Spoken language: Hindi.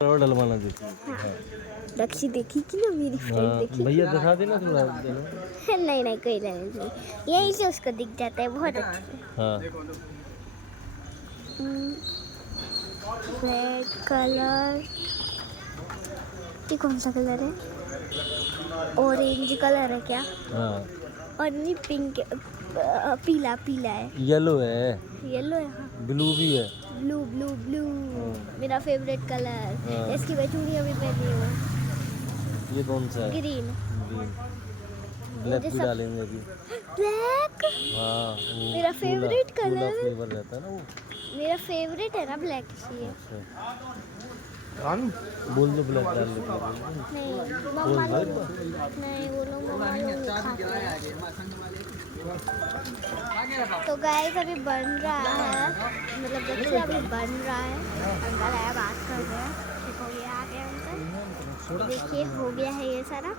और डलवाना थी। हाँ रक्षी देखी कि ना मेरी फ्रेंड हाँ देखी। भैया दिखा देना थोड़ा। नहीं नहीं कोई नहीं, यहीं से उसको दिख जाता है, बहुत अच्छा है। हाँ रेड कलर, ये कौन सा कलर है? ऑरेंज कलर है क्या? हाँ और नहीं पिंक, पीला पीला है। येलो है, येलो है हाँ। ब्लू भी है। ब्लू ब्लू ब्लू मेरा फेवरेट कलर। हाँ। इसकी मैं चूड़ियाँ भी पहनी हूँ। ये कौन सा है? ग्रीन। ग्रीन। ब्लैक मुझे भी सब डालेंगे अभी। ब्लैक हाँ वो मेरा फेवरेट चूला कलर। फ्लेवर रहता है ना वो। मेरा फेवरेट है ना ब्लैक, इसलिए। अच्छा बोल दो ब्लैक डाल दो। नहीं मम्मा लोग नहीं, वो लोग मम्मा लोग खाते हैं। तो गाइस अभी बन रहा है, मतलब देखिए अभी बन रहा है। अंकल आया बात कर रहे हैं, ठीक हो गया, आ गया अंकल। देखिए हो गया है ये सारा।